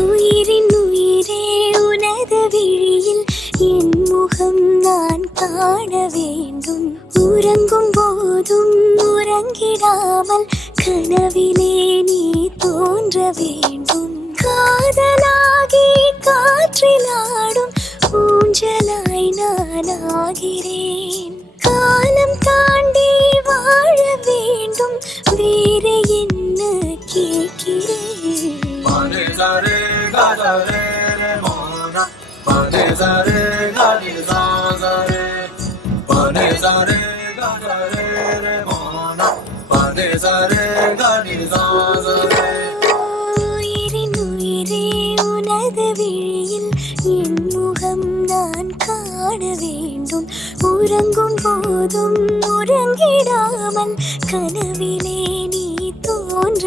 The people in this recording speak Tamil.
உயிரின் உயிரே உனது விழியில் என் முகம் நான் காண வேண்டும். உறங்கும் போதும் உறங்கிடாமல் கனவிலே நீ தோன்ற வேண்டும். காதலாகி காற்றிலாடும் ஊஞ்சலாய் நான் ஆகிறேன். காலம் தாண்டி வாழ வேண்டும், வேற என்ன கேட்கிறேன். உயிரின் உயிரே உனது விழியில் என் முகம் நான் காண வேண்டும். உறங்கும் போதும் உறங்கிடாமல் கனவிலே நீ தோன்ற